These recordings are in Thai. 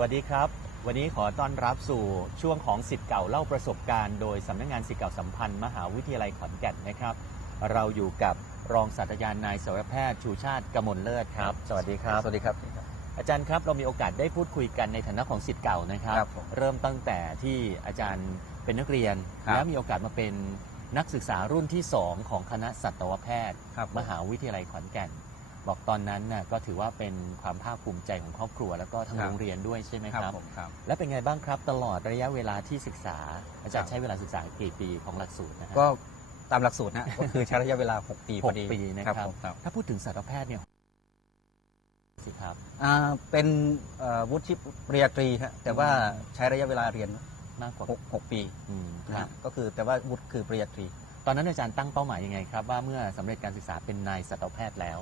วัสดีครับ วันนี้ขอต้อนรับสู่ช่วงของสิทธิ์เก่าเล่าประสบการณ์ โดยสำนักงานสิทธิ์เก่าสัมพันธ์ มหาวิทยาลัยขอนแก่นนะครับ เราอยู่กับรองศาสตราจารย์นายสัตวแพทย์ชูชาติกมลเลิศครับ สวัสดีครับ สวัสดีครับ อาจารย์ครับเรามีโอกาสได้พูดคุยกันในฐานะของสิทธิ์เก่านะครับ ครับผมเริ่มตั้งแต่ที่อาจารย์เป็นนักเรียน ครับแล้วมีโอกาสมาเป็นนักศึกษารุ่นที่สองของคณะสัตวแพทย์ ครับมหาวิทยาลัยขอนแก่น บอกตอนนั้นน่ะก็ถือว่าเป็นความภาคภูมิใจของครอบครัว แล้วก็ทางครับ โรงเรียนด้วยใช่ไหมคครัรับบผมครับ และเป็นไงบ้างครับตลอดระยะเวลาที่ศึกษา อาจารย์ครับใช้เวลาศึกษากี่ปีของหลักสูตรนะฮะ ก็ตามหลักสูตรนะ ก็คือใช้ระยะเวลา 6 ปีหพอกดีปีนะครับ ผมครับถ้าพูดถึงสัตวแพทย์เนี่ยสิครับ อ่าเป็นเอ่อวุฒิปริญญาตรีฮะแต่ว่าอืมใช้ระยะเวลาเรียน มากกว่า6 6 ปีอืมคนะรัฮะบก็คือแต่ว่าวุฒิคือปริญญาตรีตอนนั้นอาจารย์ตั้งเป้าหมายยังไงครับ ว่าเมื่อสำเร็จการศึกษาเป็นนายสัตวแพทย์แล้ว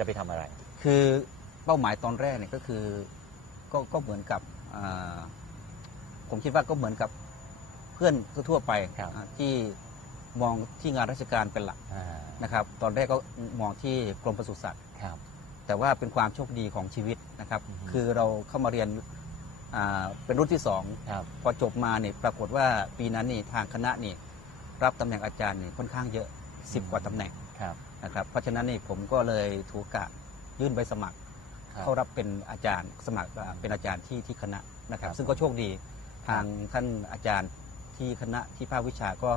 จะไปทำอะไร คือเป้าหมายตอนแรกเนี่ยก็คือก็ก็เหมือนกับอ่าผมคิดว่าก็เหมือนกับเพื่อนทั่วๆไปครับ อ่าที่มองที่งานราชการเป็นหลักอ่านะครับ ตอนแรกก็มองที่กรมปศุสัตว์ ครับ แต่ว่าเป็นความโชคดีของชีวิตนะครับ อือฮึ คือเราเข้ามาเรียนอ่าเป็นรุ่นที่สอง ครับ พอจบมาเนี่ยปรากฏว่าปีนั้นนี่ทางคณะนี่รับตำแหน่งอาจารย์นี่ค่อนข้างเยอะ 10 กว่าตำแหน่ง ครับ นะครับเพราะฉะนั้นนี่ผมก็เลยถูกกะยื่นใบสมัครครับเข้ารับเป็นอาจารย์สมัครอ่าเป็นอาจารย์ที่ที่คณะนะครับครับ ซึ่งก็โชคดีทางท่านอาจารย์ที่คณะที่ภาควิชาก็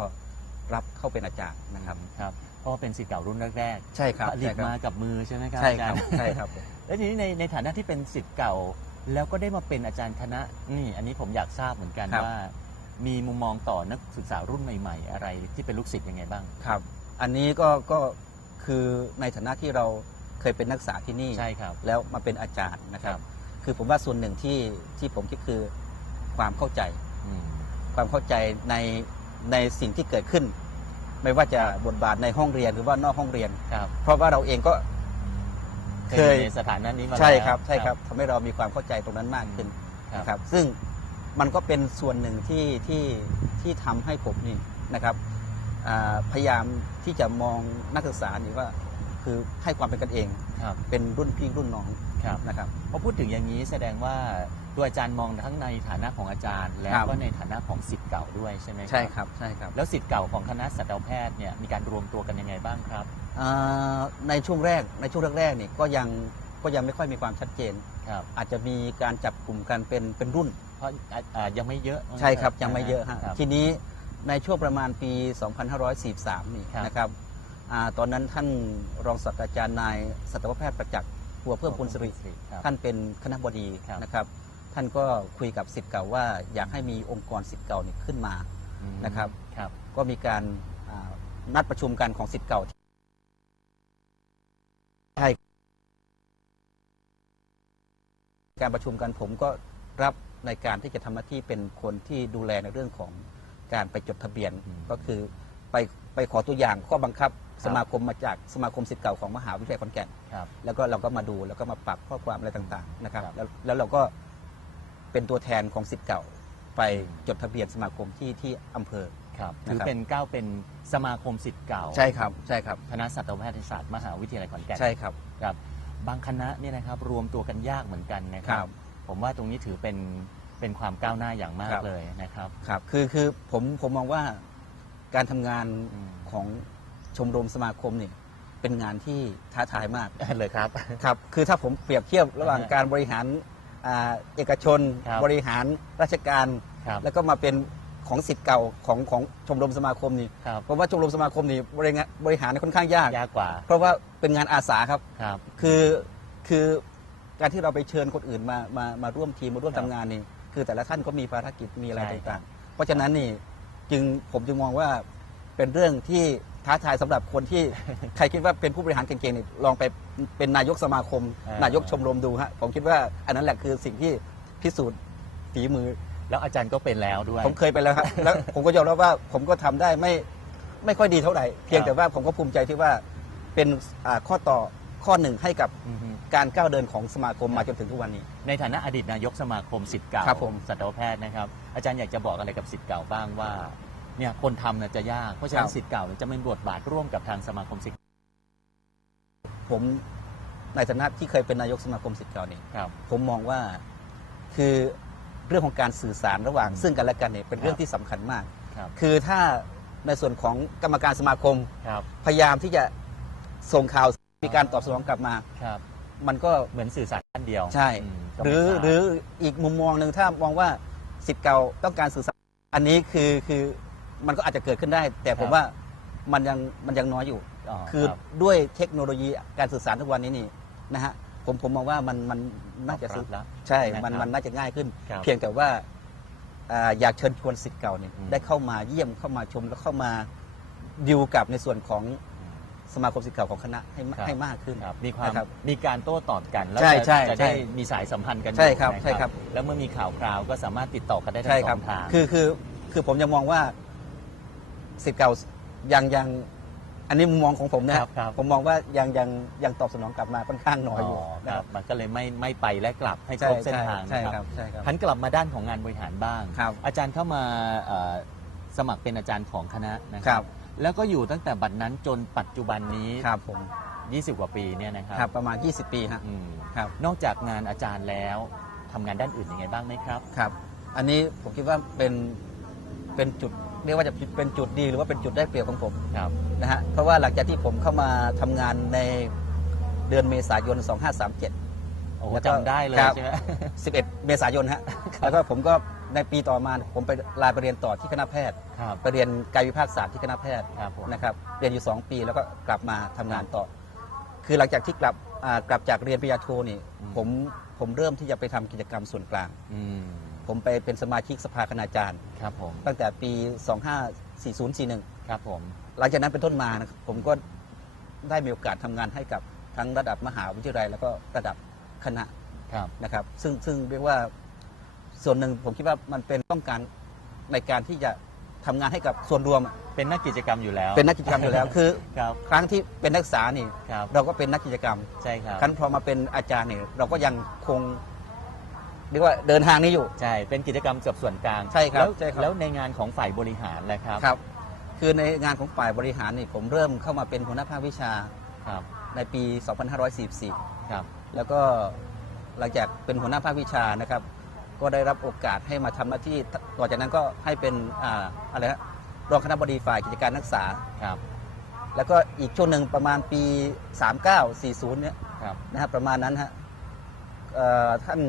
รับเข้าเป็นอาจารย์นะครับครับเพราะว่าเป็นสิทธิ์เก่ารุ่นแรกใช่ครับผลิตใช่ครับมากับมือใช่ไหมครับใช่อาคจารัรบย์ใช่ครับผมแล้วทีนี้ในในฐานะที่เป็นสิทธิ์เก่า แล้วก็ได้มาเป็นอาจารย์คณะนี่อันนี้ผมอยากทราบเหมือนกันครับว่ามีมุมมองต่อนักศึกษารุ่นใหม่ ๆ อะไรที่เป็นลูกศิษย์ยังไงบ้างครับ อันนี้ก็ก็ คือในฐานะที่เราเคยเป็นนักศึกษาที่นี่ใช่ครับแล้วมาเป็นอาจารย์นะครัครับบคือผมว่าส่วนหนึ่งที่ที่ผมคิดคือความเข้าใจอืมความเข้าใจในในสิ่งที่เกิดขึ้น ไม่ว่าจะบทบาทในห้องเรียนหรือว่านอกห้องเรียนครับเพราะว่าเราเองก็เคยในสถานะนี้มาใช่แล้วครับใช่ครับทำให้เรามีความเข้าใจตรงนั้นมากขึ้นครับนะครับ ซึ่งมันก็เป็นส่วนหนึ่งที่ที่ที่ทำให้ผมนี่นะครับอ่า พยายามที่จะมองนักศึกษานี่ว่าคือให้ความเป็นกันเองครับเป็นรุ่นพี่รุ่นน้องครับนะครับพอพูดถึงอย่างนี้แสดงว่าตัวอาจารย์มองทั้งในฐานะของอาจารย์ แล้วครับก็ในฐานะของสิทธิ์เก่าด้วยใช่ไหมใช่ครับใช่ครับแล้วสิทธิ์เก่าของคณะสัตวแพทย์เนี่ยมีการรวมตัวกันยังไงบ้างครับอ่าในช่วงแรกในช่วงแรกๆนี่ก็ยังก็ยังไม่ค่อยมีความชัดเจนครับอาจจะมีการจับกลุ่มกันเป็นเป็นรุ่น เพราะอ่าอ่ายังไม่เยอะใช่ครับยังไม่เยอะฮะครับทีนี้ ในช่วงประมาณปี 2543 นี่ครับนะครับอ่าตอนนั้นท่านรองศาสตราจารย์นายสัตวแพทย์ประจักษ์หัวเพิ่มพูนสิริครับท่านเป็นคณะบดีครับ นะครับ ท่านก็คุยกับสิทธิ์เก่าว่าอยากให้มีองค์กรสิทธิ์เก่านี่ขึ้นมาอืมนะครับ ครับ ก็มีการอ่านัดประชุมกันของสิทธิ์เก่าใช่การประชุมกันผมก็รับในการที่จะทำหน้าที่เป็นคนที่ดูแลในเรื่องของ การไปจดทะเบียนอืมก็คือไปไปขอตัวอย่างข้อบังคับครับสมาคมมาจากสมาคมสิทธิ์เก่าของมหาวิทยาลัยขอนแก่นครับแล้วก็เราก็มาดูแล้วก็มาปรับข้อความอะไรต่างๆนะครับครับแล้วแล้วเราก็เป็นตัวแทนของสิทธิ์เก่า ไปอืมจดทะเบียนสมาคมที่ที่อำเภอครับนะครับถือเป็นก้าวเป็นสมาคมสิทธิ์เก่า ใช่ครับใช่ครับคณะสัตวแพทยศาสตร์มหาวิทยาลัยขอนแก่นใช่ครับครับ บางคณะเนี่ยนะครับรวมตัวกันยากเหมือนกันนะครัครับบผมว่าตรงนี้ถือเป็น เป็นความก้าวหน้าอย่างมากครับ เลยนะครับ ครับคือคือผมผมมองว่าการทำงานอืม ของชมรมสมาคมเนี่ยเป็นงานที่ท้าทายมาก เลยครับ ครับ คือถ้าผมเปรียบเทียบระหว่างอ่าฮะการบริหารอ่าเอกชน ครับ บริหารราชการ ครับแล้วก็มาเป็นของสิทธิ์เก่าของของชมรมสมาคมนี่ครับเพราะว่าชมรมสมาคมนี่บริงานบริหารค่อนข้างยาก ยากกว่าเพราะว่าเป็นงานอาสาครับ ครับ คือคือการที่เราไปเชิญคนอื่นมามามาร่วมทีมมาร่วมครับ ทำงานนี่ คือแต่ละท่านก็มีภารกิจมีอะไรใช่ ต่างๆ เพราะฉะนั้นนี่จึงผมจึงมองว่าเป็นเรื่องที่ท้าทายสำหรับคนที่ ใครคิดว่าเป็นผู้บริหารเก่งๆนี่ลองไปเป็นนายกสมาคม อ่าน นายกชมรมดูฮะผมคิดว่าอันนั้นแหละคือสิ่งที่พิสูจน์ฝีมือ แล้วอาจารย์ก็เป็นแล้วด้วย ผมเคยไปแล้วครับ แล้วผมก็ยอมรับว่าผมก็ทำได้ไม่ไม่ค่อยดีเท่าไหร่ เพียงแต่ว่าผมก็ภูมิใจที่ว่าเป็นอ่าข้อต่อ ข้อหนึ่งให้กับอือฮึการก้าวเดินของสมาคมมาจนถึงทุกวันนี้ ในฐานะอดีตนายกสมาคมสิทธิ์เก่าครับผม สัตวแพทย์นะครับ อาจารย์อยากจะบอกอะไรกับสิทธิ์เก่าบ้างว่าเนี่ยคนทำน่ะจะยากเพราะฉะนั้นสิทธิ์เก่าจะเป็นบทบาทร่วมกับทางสมาคมสิทธิ์ผมในฐานะที่เคยเป็นนายกสมาคมสิทธิ์เก่านี่ครับ ผมมองว่าคือเรื่องของการสื่อสารระหว่างอืมซึ่งกันและกันเนี่ยเป็นเรื่อคงรับที่สำคัญมาก ครับ คือถ้าในส่วนของกรรมการสมาคม ครับ พยายามที่จะส่งข่าว มีการตอบสนองกลับมา ครับ มันก็เหมือนสื่อสารด้านเดียวใช่มก็หไม่รือทาบหรืออีกมุมมองหนึ่งถ้ามองว่าสิทธิ์เก่าต้องการสื่อสารอันนี้คือคือมันก็อาจจะเกิดขึ้นได้ แต่ผมว่ามันยังมันยังน้อยอยู่ คือรับ ด้วยเทคโนโลยีการสื่อสารทุกวันนี้นี่นะฮะผมผมมองว่ามันมันน่าจะตอบรับแล้วใช่ มันนะครับมันน่าจะง่ายขึ้น ครับเพียงแต่ว่าอ่าอยากเชิญชวนสิทธิ์เก่าเนี่ยอืม ได้เข้ามาเยี่ยมเข้ามาชมแล้วเข้ามาดิวกับในส่วนของ สมาคมสิทธิ์เก่าของคณะให้มาครับ ให้มากขึ้น ครับมีความนะครับมีการโต้ตอบกันแล้วใช่จะใช่จะใช่ได้มีสายสัมพันธ์กันใช่ครับอยู่นะใช่ครับ แล้วเมื่อมีข่าวคราวก็สามารถติดต่อกันได้ทั้ใช่งสครัอบงทาง คือคือคือผมยังมองว่าสิทธิ์เก่ายังยังอันนี้มุมมองของผมนะครับครับ ผมมองว่ายังยังยังตอบสนองกลับมาค่อนข้างน้อยอยู่คนะครัรับบมันก็เลยไม่ไม่ไปและกลับให้คใช่รบเส้นใช่ทางใช่นะคครัรับบใช่ครับหันกลับมาด้านของงานบริหารบ้าง ครับ อาจารย์เข้ามาเอ่อสมัครเป็นอาจารย์ของคณะนะคครัรับ แล้วก็อยู่ตั้งแต่บัดนั้นจนปัจจุบันนี้ ครับผม20 กว่าปีเนี่ยนะครัครับประมาณ 20 ปีฮะอืมครับนอกจากงานอาจารย์แล้วทำงานด้านอื่นยังไงบ้างไหมครับ ครับ อันนี้ผมคิดว่าเป็นเป็นจุดเรียกว่าจะเป็นจุดดีหรือว่าเป็นจุดได้เปรียบของผมครับ นะฮะเพราะว่าหลังจากที่ผมเข้ามาทำงานในเดือนเมษายน 2537 โอ้โหแล้วก็จำได้เลยครับ ใช่ไหม 11 เมษายนฮะแล้วก็ผมก็ ในปีต่อมาผมไปลาไปเรียนต่อที่คณะแพทย์ ครับไปเรียนกายวิภาคศาสตร์ที่คณะแพทย์ครับผมนะครับเรียนอยู่ 2 ปีแล้วก็กลับมาทำงานต่อ คือหลังจากที่กลับอ่ากลับจากเรียนปริญญาโทนี่อืมผมผมเริ่มที่จะไปทำกิจกรรมส่วนกลาง อืมผมไปเป็นสมาชิกสภาคณาจารย์ ครับผมตั้งแต่ปี 254041 ครับผมหลังจากนั้นเป็นต้นมานะครับผมก็ได้มีโอกาสทำงานให้กับทั้งระดับมหาวิทยาลัย แล้วก็ระดับคณะ ครับ นะครับซึ่งซึ่งเรียกว่า ส่วนหนึ่งผมคิดว่ามันเป็นต้องการในการที่จะทำงานให้กับส่วนรวมเป็นนักกิจกรรมอยู่แล้วเป็นนักกิจกรรมอยู่แล้วคือ ครับครั้งที่เป็นนักศึกษานี่ ครับเราก็เป็นนักกิจกรรม ใช่ครับ ครั้นพอมาเป็นอาจารย์เนี่ยเราก็ยังคงเรียกว่าเดินทางนี้อยู่ ใช่ เป็นกิจกรรมเกือบส่วนกลางใช่ครับแล้วใช่ครับ แล้วในงานของฝ่ายบริหารแหละครับ ครับ คือในงานของฝ่ายบริหารนี่ผมเริ่มเข้ามาเป็นหัวหน้าภาควิชาครับ ในปี 2544 ครับ แล้วก็หลังจากเป็นหัวหน้าภาควิชานะครับ ก็ได้รับโอกาสให้มาทำหน้าที่ต่อจากนั้นก็ให้เป็นอ่าอะไรฮะรองคณะบดีฝ่ายกิจการนักศึกษาครับ แล้วก็อีกช่วงหนึ่งประมาณปี 39 40 เนี่ยครับนะครับประมาณนั้นฮะเอ่อท่าน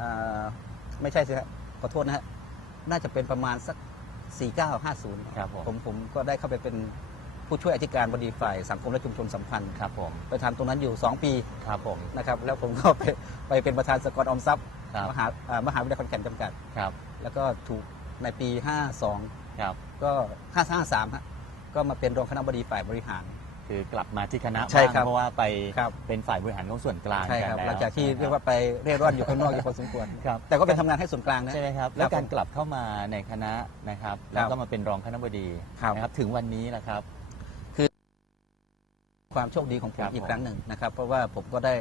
อ่าไม่ใช่สิฮะขอโทษนะฮะน่าจะเป็นประมาณสัก 4950ครับผมผมผมก็ได้เข้าไปเป็นผู้ช่วยอธิการบดีฝ่ายสังคมและชุมชนสัมพันธ์ครับผมไปทำตรงนั้นอยู่ 2 ปีครับผมนะครับแล้วผมก็ไปไปเป็นประธานสกอตออมทรัพย์ครับ มหาอ่ามหาวิทยาลัยขอนแก่นจำกัด ครับ แล้วก็ถูกในปี52ครับก็ 553ฮะก็มาเป็นรองคณะบดีฝ่ายบริหาร คือกลับมาที่คณะใช่ครับบ้างเพราะว่าไปครับ เป็นฝ่ายบริหารของส่วนกลางใช่ครับ นหลังจากที่นะคบเรียกว่าไปเร่ร่อนอยู่ข้างนอกอยู่พอสมควร ครับแต่ก็ไปทำงานให้ส่วนกลางนะ ใช่ไหมครับ แล้วครับการกลับเข้ามาในคณะนะครับ แล้วก็มาเป็นรองคณะบดีครับ นะครับ ถึงวันนี้แหละครับ ความโชคดีของผครัมบอีกครั้งหนึ่งนะครับ เพราะว่าผมก็ได้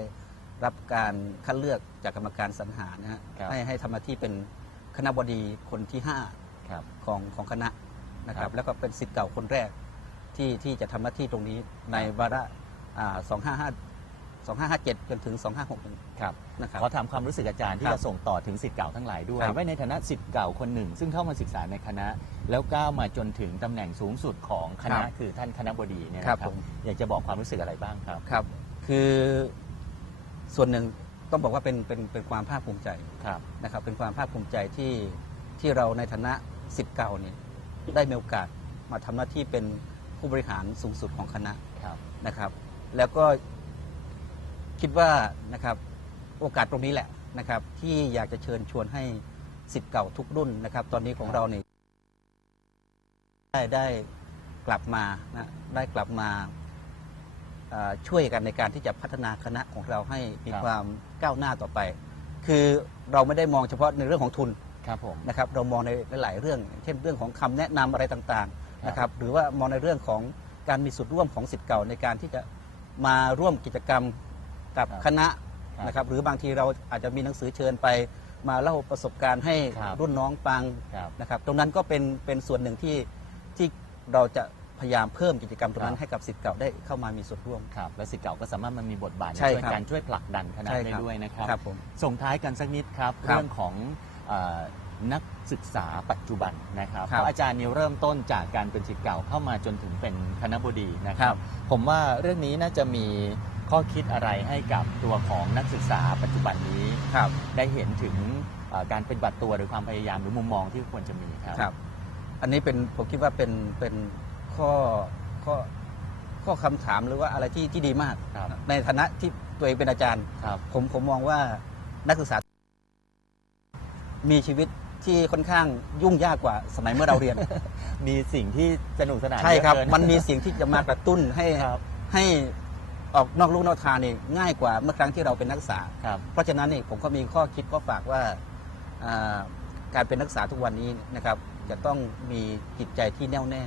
รับการคัดเลือกจากกรรมการสรรหานะฮะครับให้ให้ทำหน้าที่เป็นคณะบดีคนที่ ครับ5 ของของคณะนะคครัรับบ แล้วก็เป็นสิทธิ์เก่าคนแรกที่ที่จะทำหน้าที่ตรงนี้ในวาระอ่า255 2557 จนถึง 2561 ครับ นะครับ ขอถามความรู้สึกอาจารย์ที่ครับจะส่งต่อถึงสิทธิ์เก่าทั้งหลายด้วยครับ ว่าในฐานะสิทธิ์เก่าคนหนึ่ง ซึ่งเข้ามาศึกษาในคณะ แล้วก้าวมาจนถึงตำแหน่งสูงสุดของคณะครับคือท่านคณะบดีเนี่ยครันะบผมอยากจะบอกความรู้สึกอะไรบ้างครับ ครับ คือ ส่วนหนึ่งต้องบอกว่าเป็นเป็นเป็นความภาคภูมิใจครับนะครับเป็นความภาคภูมิใจที่ที่เราในฐานะสิทธิ์เก่าเนี่ยได้มีโอกาสมาทำหน้าที่เป็นผู้บริหารสูงสุดของคณะครับนะครับ แล้วก็คิดว่านะครับโอกาสตรงนี้แหละนะครับ ที่อยากจะเชิญชวนให้สิทธิ์เก่าทุกรุ่นนะครับ ตอนนี้ของเราเนี่ยได้ได้กลับมานะได้กลับมาเอ่อ ช่วยกันในการที่จะพัฒนาคณะของเราให้มีครับความก้าวหน้าต่อไป คือเราไม่ได้มองเฉพาะในเรื่องของทุนครับผมนะครับเรามองในหลาย ๆ เรื่อง เช่นเรื่องของคำแนะนำอะไรต่างๆนะครับหรือว่ามองในเรื่องของการมีส่วนร่วมของสิทธิ์เก่าในการที่จะมาร่วมกิจกรรมกับครับคณะครับนะครับหรือบางทีเราอาจจะมีหนังสือเชิญไป มาเล่าประสบการณ์ให้ครับรุ่นน้องฟังครับนะครับ ตรงนั้นก็เป็นเป็นส่วนหนึ่งที่ที่เราจะ พพยายามเพิ่มกิจกรรมตรงนั้ครันบให้กับสิทธิ์เก่าได้เข้ามามีส่วนร่วม ครับและสิทธิ์เก่าก็สามารถมันมีบทบาทในใช่ช่วยครับการช่วยผลักดันคณะใช่ได้ครับด้วยนะครับ ครับผม ส่งท้ายกันสักนิดครับ ครับเรื่องของเออนักศึกษาปัจจุบันนะครับครับเพราะอาจารย์นี่เริ่มต้นจากการเป็นศิษย์เก่าเข้ามาจนถึงเป็นคณะบดีนะคครัรับ บ ผมว่าเรื่องนี้น่าจะมีข้อคิดอะไรให้กับตัวของนักศึกษาปัจจุบันนี้ครับได้เห็นถึงเอ่อการปฏิบัติตัวหรือความพยายามหรือมุมมองที่ควรจะมีครับ ครับ อันนี้เป็นผมคิดว่าเป็นเป็น ข้อข้อข้อคำถามหรือว่าอะไรที่ที่ดีมาก ครับ ในฐานะที่ตัวเองเป็นอาจารย์ ครับ ผมผมมองว่านักศึกษา มีชีวิตที่ค่อนข้างยุ่งยากกว่าสมัยเมื่อเราเรียน มีสิ่งที่สนุกสนานใช่ครับ เยอะเกิมันมีสิ่งที่จะมากระตุ้นให้ครับ ให้ออกนอกลูกนอกทางนี่ง่ายกว่าเมื่อครั้งที่เราเป็นนักศึกษา ครับ เพราะฉะนั้นนี่ผมก็มีข้อคิดข้อฝากว่าอ่าการเป็นนักศึกษาทุกวันนี้นะครับ จะต้องมีจิตใจที่แน่วแน่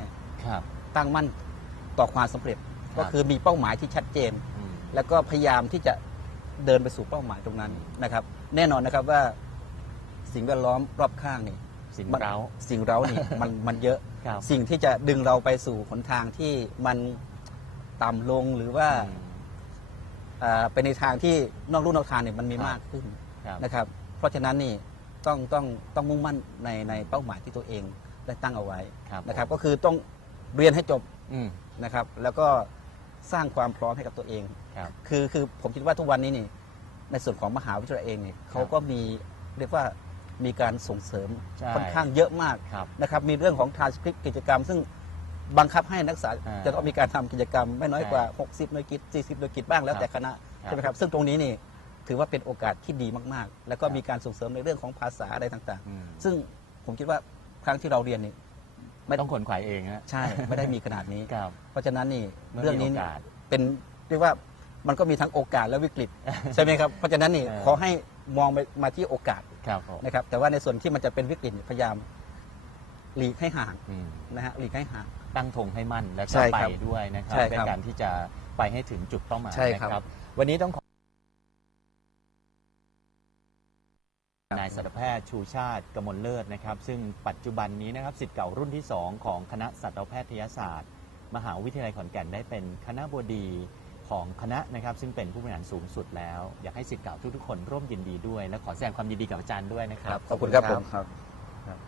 ครับ ตั้งมั่นต่อความสำเร็จครับก็คือมีเป้าหมายที่ชัดเจน อืม แล้วก็พยายามที่จะเดินไปสู่เป้าหมายตรงนั้นนะครับ แน่นอนนะครับว่าสิ่งแวดล้อมรอบข้างนี่สิ่งมันเร้า สิ่งเร้านี่ มันมันเยอะ ครับ สิ่งที่จะดึงเราไปสู่หนทางที่มันต่ำลงหรือว่าอืมอ่าเป็นในทางที่นอกลู่นอกทางเนี่ยมันมีครับ มากขึ้น ครับ นะครับ เพราะฉะนั้นนี่ต้องต้องต้องมุ่งมั่นในในเป้าหมายที่ตัวเองได้ตั้งเอาไว้ครับนะครับ ก็คือต้อง เรียนให้จบอืม นะครับ แล้วก็สร้างความพร้อมให้กับตัวเอง ครับ คือคือผมคิดว่าทุกวันนี้นี่ในส่วนของมหาวิทยาลัยเองเนี่ยเขาก็มีเรียกว่ามีการส่งเสริมใช่ ค่อนข้างเยอะมากครับ นะครับ มีเรื่องของทาสคริปกิจกรรม ซึ่งบังคับให้นักศึกษาอ่าจะต้องมีการทำกิจกรรมไม่น้อยกว่าใช่60หน่วยกิจ 40หน่วยกิจบ้างแล้วแต่คณะครับใช่ไหมครับซึ่งตรงนี้นี่ถือว่าเป็นโอกาสที่ดีมากๆ แล้วก็ครับ มีการส่งเสริมในเรื่องของภาษาอะไรต่างอืม ๆ ซึ่งผมคิดว่าครั้งที่เราเรียนนี่ ไม่ต้องขนขวายเองฮะใช่ไม่ได้มีขนาดนี้ ครับ เพราะฉะนั้นนี่เมื่อเรื่องมีนี้โอนี่กาส เป็นเรียกว่ามันก็มีทั้งโอกาสและวิกฤต ใช่ไหมครับเพราะฉะนั้นนี่เออ ขอให้มองไปมาที่โอกาสครับผมนะครับ แต่ว่าในส่วนที่มันจะเป็นวิกฤตพยายามหลีกให้ห่างอืมนะฮะหลีกให้ห่าง ตั้งธงให้มั่นและใช่ก็ไปครับด้วยนะครับใช่ในครับการที่จะไปให้ถึงจุดเป้าหมายใช่นะครับ วันนี้ต้องขอ ครับ นายสัตวแพทย์ชูชาติกมลเลิศนะครับ ซึ่งปัจจุบันนี้นะครับสิทธิ์เก่ารุ่นที่ 2 ของคณะสัตวแพทยศาสตร์ มหาวิทยาลัยขอนแก่นได้เป็นคณะบดีของคณะนะครับ ซึ่งเป็นผู้บริหารสูงสุดแล้ว อยากให้สิทธิ์เก่าทุกๆคนร่วมยินดีด้วย และขอแสดงความยินดีกับอาจารย์ด้วยนะครับ ขอบคุณครับผมครับ